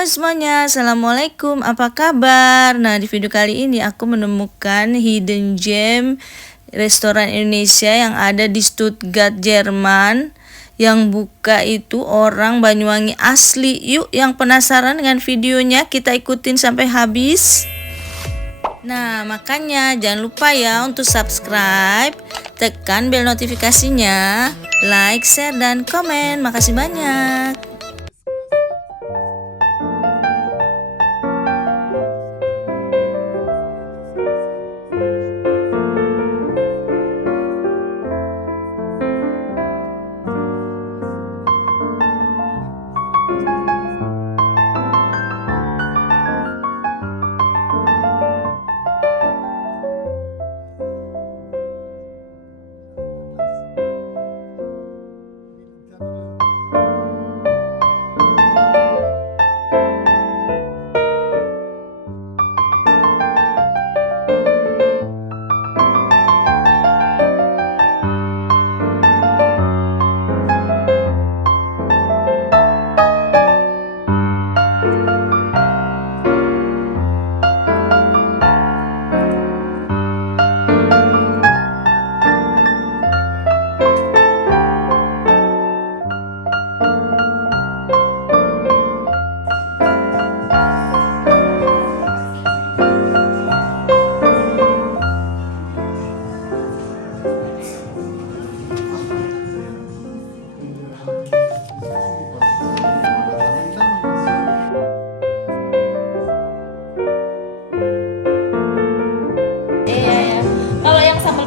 Halo semuanya, Assalamualaikum, apa kabar? Nah, di video kali ini aku menemukan hidden gem restoran Indonesia yang ada di Stuttgart, Jerman. Yang buka itu orang Banyuwangi asli. Yuk, yang penasaran dengan videonya kita ikutin sampai habis. Nah, makanya jangan lupa ya untuk subscribe, tekan bel notifikasinya, like, share, dan komen. Makasih banyak.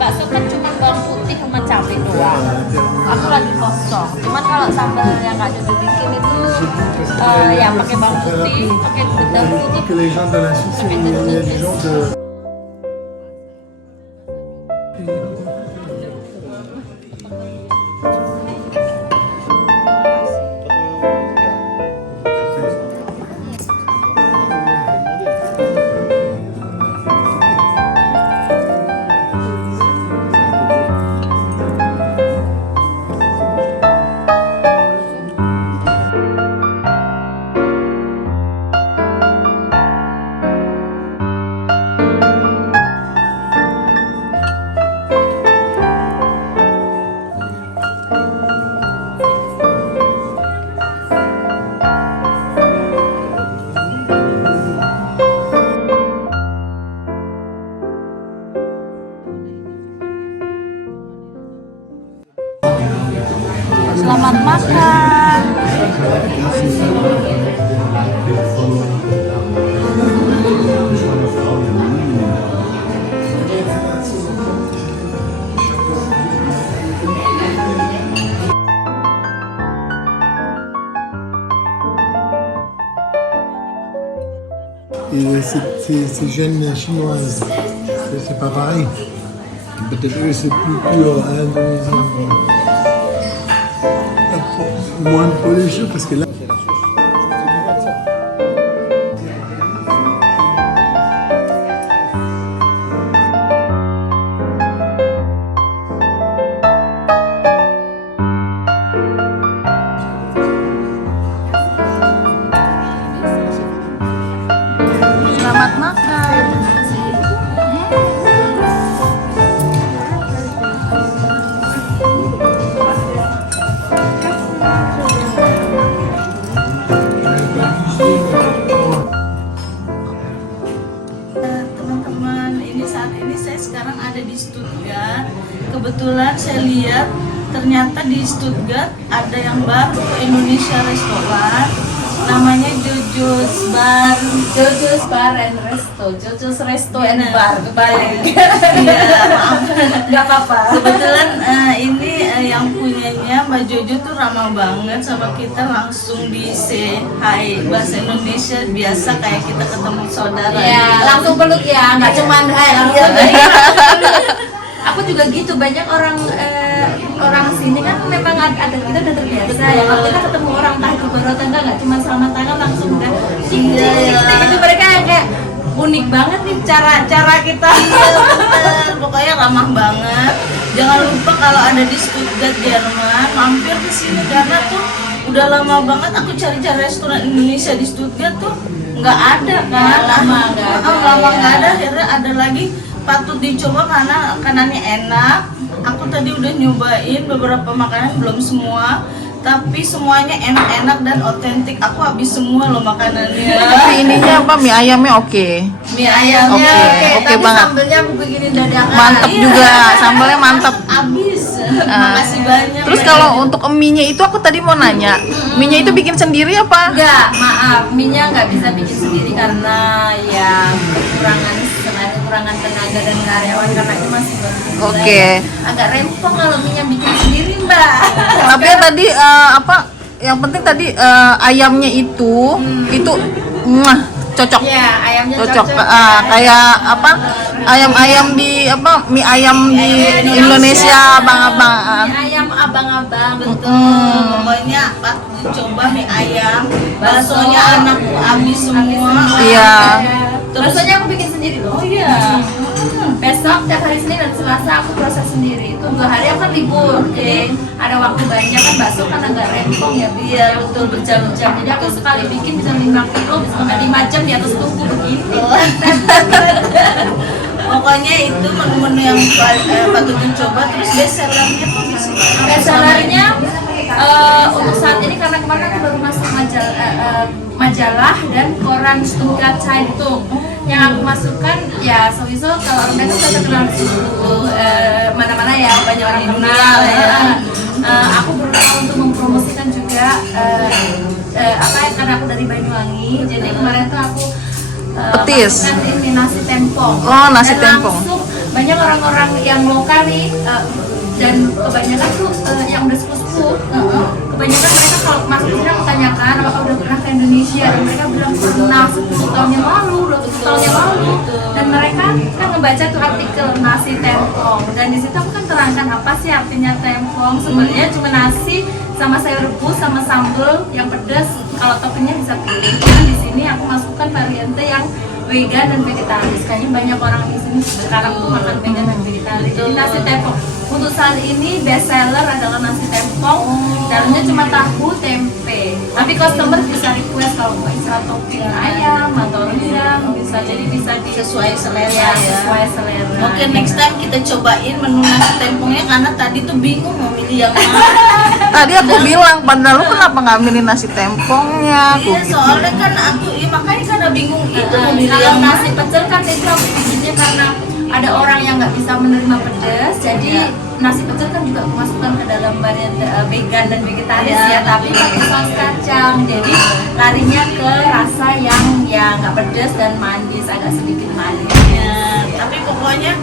Bakso kan cuma bawang putih sama cabai doang. Aku lagi kosong. Cuman kalau sambal yang Kak Jojo bikin itu ya pakai bawang putih, pakai gedang putih, pakai tumis. Selamat makan. Et ces gènes chinoises, c'est pas pareil. Peut-être que c'est plus pur indonésien. Moins pour les cheveux parce que là. Selamat makan. Teman-teman, saat ini saya sekarang ada di Stuttgart. Kebetulan saya lihat ternyata di Stuttgart ada yang baru Indonesia restoran, namanya Jojo's Bar. Jojo's Bar and Resto, Jojo's Resto and Bar, kebalik. Iya, maaf. Gak apa-apa. Kebetulan ini yang punyanya Mbak Jojo tuh ramah banget sama kita, langsung di say hi bahasa Indonesia biasa kayak kita ketemu saudara. Ya, langsung peluk ya, nggak cuman hai langsung. Aku juga gitu, banyak orang sini kan memang ada kita udah terbiasa ya. Kalau kita ketemu orang entah itu baru atau enggak cuma selamat tangan langsung udah cing itu mereka kayak unik banget nih cara kita. Iya bener, pokoknya ramah banget. Jangan lupa kalau ada di Stuttgart Jerman mampir ke sini karena tuh udah lama banget aku cari-cari restoran Indonesia di Stuttgart tuh nggak ada kan. Lama nggak ada, lama ya. nggak ada. Akhirnya ada lagi, patut dicoba karena makanannya enak. Aku tadi udah nyobain beberapa makanan, belum semua, tapi semuanya enak-enak dan otentik. Aku habis semua loh makanannya. Tapi ininya apa, mie ayamnya oke. Mie ayamnya Oke Tapi banget. sambelnya aku bikinin dadakan. Mantep Iya. juga, sambalnya mantep. Habis. Makasih banyak. Terus kalau untuk mie-nya itu aku tadi mau nanya, mie-nya itu bikin sendiri apa? Enggak, maaf, mie-nya nggak bisa bikin sendiri karena ya kekurangan tenaga dan karyawan karena itu masih baru dimulai. Oke. Agak rempong kalau mie-nya bikin sendiri, Mbak. Tapi tadi apa? Yang penting tadi ayamnya itu cocok. Ya, ayamnya Cocok. cocok. Kayak apa? Ayam-ayam di apa? Mie ayam di Indonesia, abang-abang. Mie ayam abang-abang, betul. Pokoknya patut dicoba mie ayam. Baksonya anakku habis semua. Iya. Baksonya aku bikin sendiri loh. Oh iya. Besok tiap hari Senin dan Selasa aku proses sendiri. Itu 2 hari aku kan libur, jadi ada waktu banyak kan bakso kan agak rempong ya. Iya, betul, berjam-jam. Jadi aku sekali bikin bisa 5 kilo, bisa sampai 5 jam di atas tungku begini. Pokoknya itu menu-menu yang patut dicoba. Terus best sellernya tuh di sini. Bestsellernya untuk saat ini karena kemarin aku baru masuk majalah dan koran Stuttgart Zeitung. Yang aku masukkan ya sowieso kalau orang Medan sudah terkenal di mana-mana ya, banyak orang kenal ya. Aku berusaha untuk mempromosikan juga karena aku dari Banyuwangi, jadi kemarin tuh aku Petis. masukkan ini nasi tempong. Oh, nasi Dan tempong. langsung banyak orang-orang yang lokal nih dan kebanyakan tuh yang udah sepuh-sepuh. Kebanyakan mereka kalau masuk ke sini aku tanyakan apakah udah pernah ke Indonesia, dan mereka bilang pernah 10 tahun yang lalu, 20 tahun yang lalu. Dan mereka kan ngebaca tuh artikel nasi tempong, dan di situ aku kan terangkan apa sih artinya tempong. Sebenarnya cuma nasi sama sayur rebus sama sambal yang pedas. Kalau toppingnya bisa pilih. Nah, di sini aku masukkan variante yang vegan dan vegetaris. Kayaknya banyak orang di sini sekarang tuh makan vegan dan vegetaris. Jadi nasi tempong untuk saat ini best seller adalah nasi tempong. Dalamnya cuma tahu, tempe. Tapi customer bisa request kalau mau bisa topping ayam atau rendang, bisa, jadi bisa Sesuai selera ya, ya. sesuai selera. Oke, next time kita cobain menu nasi tempongnya karena tadi tuh bingung mau milih yang mana. Tadi aku bilang, padahal lu kenapa nggak milih nasi tempongnya? Aku Iya, gitu. soalnya kan aku makanya karena bingung itu mau milih Kalau yang mana. nasi pecel kan itu aku bikinnya karena ada orang yang nggak bisa menerima pedas, jadi nasi pecel kan juga aku masukkan ke dalam varian vegan dan vegetaris ya, tapi pakai saus kacang, jadi larinya ke rasa yang ya nggak pedas dan manis, agak sedikit manis. Ya, tapi pokoknya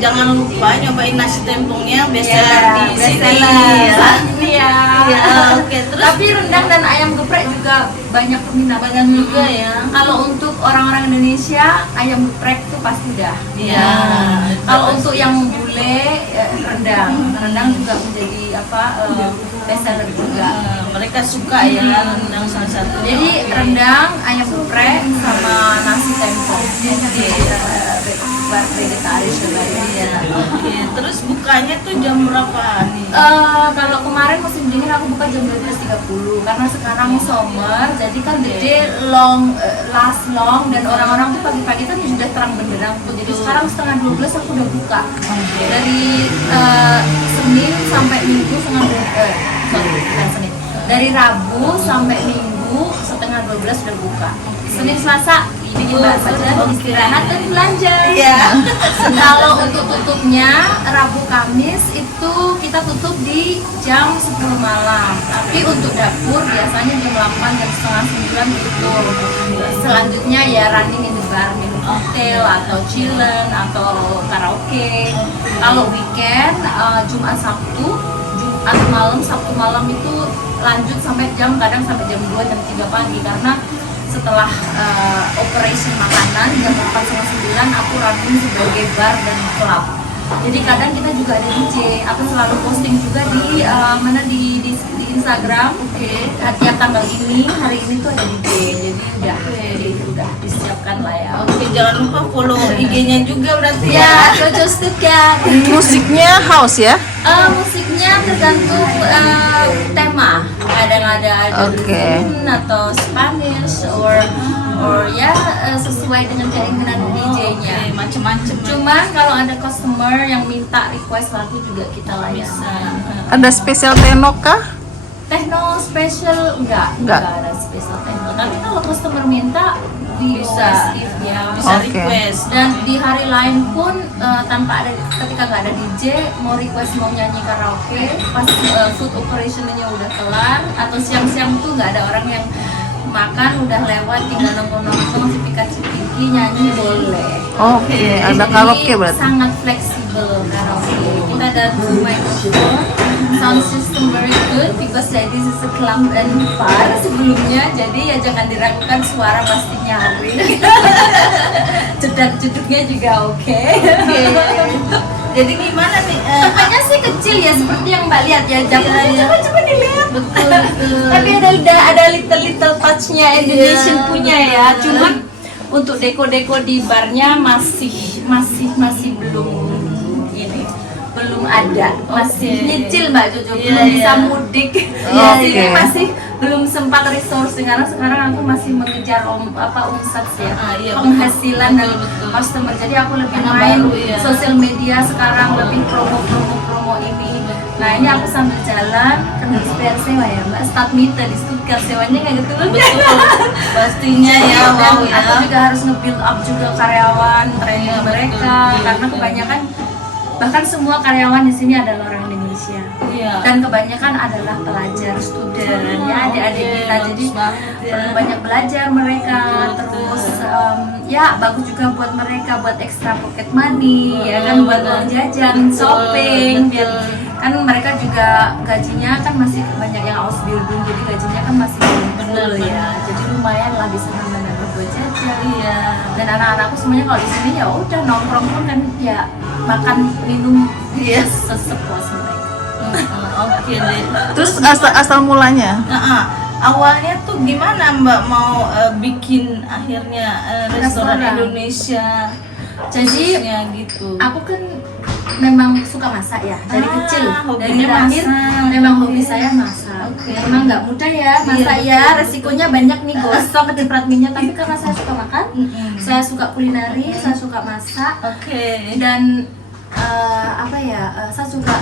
jangan lupa nyobain nasi tempongnya best Ya, seller di best sini seller. ya. Saat ini ya. Iya, oke. Terus Tapi rendang dan ayam geprek juga banyak peminat. banyak juga ya. Kalau untuk orang-orang Indonesia, ayam geprek itu pasti udah. Iya. Kalau untuk yang bule, rendang juga menjadi best seller juga. Mereka suka ya rendang salah satu. Jadi rendang, ayam geprek, sama nasi tempong. Jadi vegetaris juga ya. Iya. Oke. Terus bukanya tuh jam berapa nih? Kalau kemarin musim dingin aku buka jam 12.30 karena sekarang summer, jadi kan gede last long, dan orang-orang tuh pagi-pagi kan sudah terang benderang tuh. Jadi sekarang setengah 12 aku udah buka. Dari Senin sampai Minggu bukan Senin. Dari Rabu sampai Minggu setengah 12 sudah buka. Senin Selasa bikin bakso dan istirahat dan belanja. Iya. Kalau untuk tutupnya Rabu Kamis itu kita tutup di jam 10 malam. Tapi untuk dapur biasanya jam 8 jam setengah 9 tutup. Selanjutnya ya running in the bar, minum cocktail atau chillen atau karaoke. Kalau weekend Jumat Sabtu Sabtu malam itu lanjut sampai kadang sampai jam 2 jam 3 pagi, karena setelah operation makanan jam 8.30 aku running sebagai bar dan club. Jadi kadang kita juga ada DJ, aku selalu posting juga di di Instagram. Tiap tanggal ini, hari ini tuh ada DJ, jadi udah disiapkan lah ya. Oke, jangan lupa follow IG-nya juga berarti Ya, Jojo Stuttgart. Musiknya house ya? Musiknya kostumnya tergantung tema. Kadang ada Oke. Argentine atau Spanish or ya sesuai dengan keinginan DJ-nya. Macam-macam. Cuma kalau ada customer yang minta request lagu juga kita layani. Ada spesial tenor kah? Techno special enggak ada spesial techno. Tapi kalau customer minta bisa ya. Bisa Oke. request. Dan di hari lain pun tanpa ada ketika nggak ada DJ mau request mau nyanyi karaoke pas food operationnya udah kelar atau siang-siang tuh nggak ada orang yang makan udah lewat tinggal nongkrong-nongkrong cipika-cipiki nyanyi boleh. Oke, ada Jadi karaoke berarti. sangat fleksibel karaoke. Kita ada 2 microphone, sound system very good because this is a club and bar sebelumnya. Jadi ya jangan diragukan suara pasti nyaring. Jedak-jeduknya juga oke. Jadi gimana nih? Tempatnya sih kecil ya seperti yang Mbak lihat ya. Coba dilihat. Betul. Tapi ada little touch-nya Indonesian punya ya. Cuma untuk deko-deko di barnya masih belum ini. Belum ada. Masih nyicil Mbak Jojo, belum bisa mudik. Ya, Oke. ini masih belum sempat resource karena sekarang aku masih mengejar omset ya. Iya, Penghasilan dan betul. customer. Jadi aku lebih Karena main baru, ya. sosial media sekarang lebih promo ini. Nah ini aku sambil jalan kan harus bayar sewa ya Mbak, start meter di Stuttgart sewanya nggak gitu Betul. Pastinya ya, wow ya. Aku juga harus nge-build up juga karyawan, training mereka karena kebanyakan bahkan semua karyawan di sini adalah orang Indonesia. Iya. Dan kebanyakan adalah pelajar, student ya adik-adik kita, jadi perlu banyak belajar mereka. Terus ya bagus juga buat mereka buat extra pocket money ya kan, buat uang jajan, shopping, biar kan mereka juga gajinya kan masih banyak yang Ausbildung, jadi gajinya kan masih bener ya, jadi lumayan lah bisa nambah-nambah buat jajan. Iya. Dan anak-anakku semuanya kalau di sini ya udah nongkrong pun kan ya makan minum sepuas mereka. Oke deh. Terus asal mulanya? Awalnya tuh gimana Mbak mau bikin akhirnya restoran Restoran. Indonesia? Jadi khususnya gitu. aku kan memang suka masak ya dari kecil, dari hobinya lahir masak. memang hobi saya masak. Oke. Memang nggak mudah ya masak Iya, ya, betul. resikonya banyak nih, gosok keciprat minyak. Tapi karena saya suka makan, saya suka kulineri, saya suka masak, Oke. dan saya suka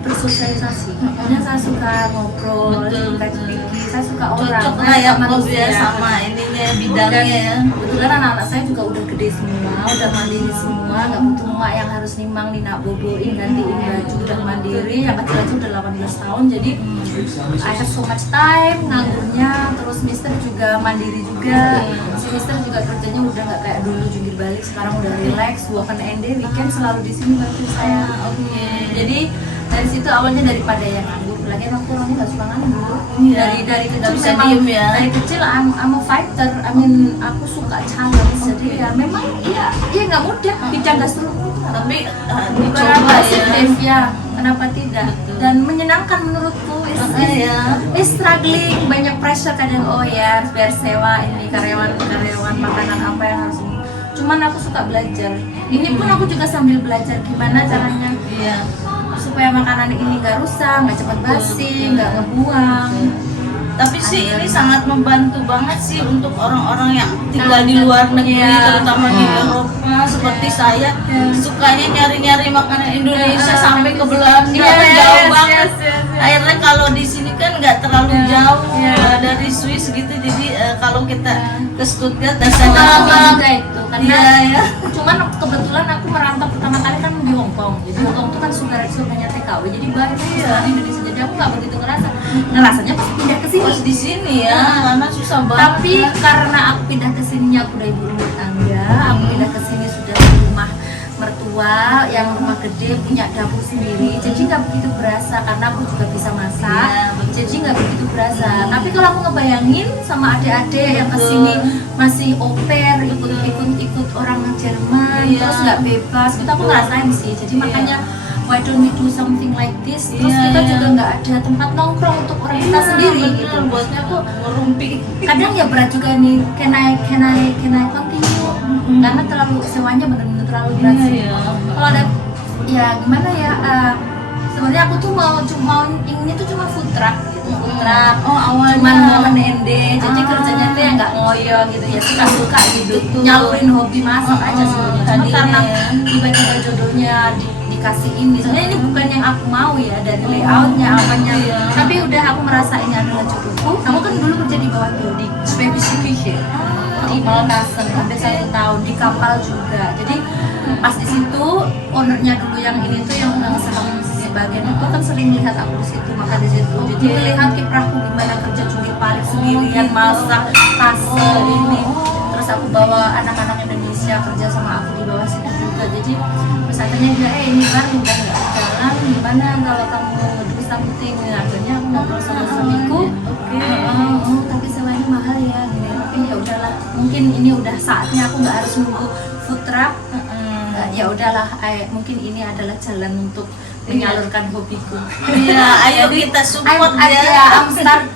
bersosialisasi. Makanya saya suka ngobrol, Betul, cipika-cipiki, saya suka orang, Cocok lah ya manusia. sama ininya bidangnya ya. Kebetulan anak-anak saya juga udah gede semua, udah mandiri semua, nggak butuh emak yang harus nimang, dinak boboin, gantiin baju, udah mandiri. Yang kecil aja udah 18 tahun, jadi I have so much time nganggurnya. Terus Mister juga mandiri juga, si Mister juga kerjanya udah nggak kayak dulu jungkir balik, sekarang udah relax, open ended, weekend selalu di sini bantu saya. Oke. Jadi dari situ awalnya daripada yang nganggur, lagian aku orangnya nggak suka nganggur. Iya. Dari Nggak kecil bisa memang diem ya. dari kecil I'm a fighter. Aku suka challenge. Jadi ya memang ya nggak mudah bidang gastronomi. Tapi Dicoba dicoba ya. positif ya, kenapa tidak? Dan menyenangkan menurutku. Is struggling, banyak pressure kadang, oh ya harus bayar sewa, ini karyawan makanan apa yang harus ini. Cuman aku suka belajar. Ini pun aku juga sambil belajar gimana caranya Iya. supaya makanan ini nggak rusak, nggak cepat basi, nggak ngebuang. Tapi sih ini sangat membantu banget sih untuk orang-orang yang tinggal di luar negeri, Iya. terutama di Eropa seperti saya, sukanya nyari-nyari makanan Indonesia sampai ke Belanda, jauh banget. Akhirnya kalau di sini kan nggak terlalu jauh dari Swiss gitu, jadi kalau kita ke Stuttgart dan Juga itu karena Iya, ya. cuman kebetulan aku merantau pertama kali kan di Hong Kong. Jadi Hong Kong itu kan surganya TKW, jadi banyak restoran Indonesia. Jadi aku nggak begitu ngerasanya pas pindah ke sini. Pas di sini ya, karena susah banget. Tapi karena aku pindah ke sininya aku udah ibu rumah tangga, aku pindah ke sini sudah di rumah mertua yang rumah gede, punya dapur sendiri, jadi nggak begitu berasa karena aku juga bisa masak. Iya, betul. Jadi nggak begitu berasa. Tapi kalau aku ngebayangin sama adik-adik yang kesini masih au pair, ikut orang Jerman, Iya. terus nggak bebas, itu aku ngerasain sih. Jadi makanya why don't we do something like this? Terus Iya, kita iya. juga nggak ada tempat nongkrong untuk orang kita sendiri bener, gitu. buatnya aku ngerumpi. Kadang ya berat juga nih, can I continue? Karena terlalu sewanya benar-benar terlalu berat sih. Iya. Kalau ada ya gimana ya, Sebenarnya aku tuh mau inginnya tuh cuma food truck gitu, food truck. Oh, awalnya. Cuman menende, jadi kerjanya tuh yang nggak ngoyo gitu ya, suka-suka gitu, nyalurin hobi masak aja sebenarnya. Cuma karena tiba-tiba jodohnya dikasihin gitu. Sebenarnya ini bukan yang aku mau ya, dari layoutnya apanya. Tapi udah aku merasa ini adalah jodohku. Aku kan dulu kerja di bawah building, specification di Malakasen sampai 1 tahun, di kapal juga. Jadi pas di situ ownernya dulu yang ini tuh yang saham di bagian itu kan sering lihat aku di situ, makan di situ. Jadi melihat kiprahku gimana kerja curi paling sendirian, masak, fase ini. Terus aku bawa anak-anak Indonesia kerja sama aku di bawah situ juga. Jadi terus akhirnya dia ini kan udah nggak jalan, gimana kalau kamu ngedus something. Akhirnya aku ngobrol sama suamiku, tapi sewanya mahal ya gini. Tapi ya udahlah, mungkin ini udah saatnya, aku nggak harus nunggu food truck. Ya udahlah, mungkin ini adalah jalan untuk menyalurkan hobiku. Iya, ayo kita support aja. ya. I'm start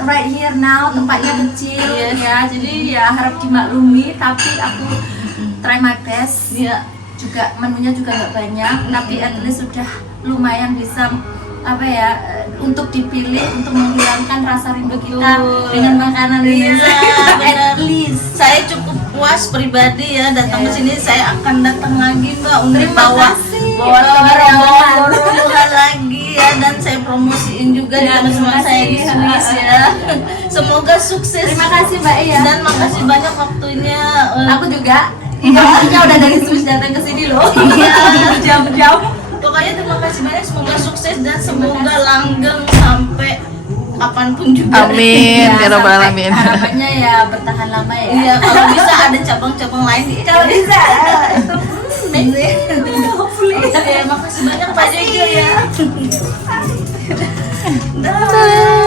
right here now, tempatnya kecil ya. Jadi ya harap dimaklumi, tapi aku try my best. Iya. Juga menunya juga nggak banyak, tapi at least sudah lumayan bisa apa ya, untuk dipilih untuk menghilangkan rasa rindu kita dengan makanan Iya, Indonesia. benar. Saya cukup puas pribadi ya datang ke sini. Saya akan datang lagi Mbak untuk bawa rombongan lagi ya, dan saya promosiin juga di teman-teman saya di Swiss ya. Semoga sukses. Terima kasih Mbak Iya. Dan makasih banyak waktunya. Aku juga. Waktunya udah dari Swiss datang ke sini loh. Iya. Jam-jam. Pokoknya terima kasih banyak, semoga sukses dan semoga langgeng sampai kapanpun juga. Amin, ya rabbal sampai alamin. harapannya ya bertahan lama ya. Iya, kalau bisa ada cabang-cabang lain di Kalau bisa itu maybe. Hopefully. Ya, makasih banyak Pak Jojo ya. Dah.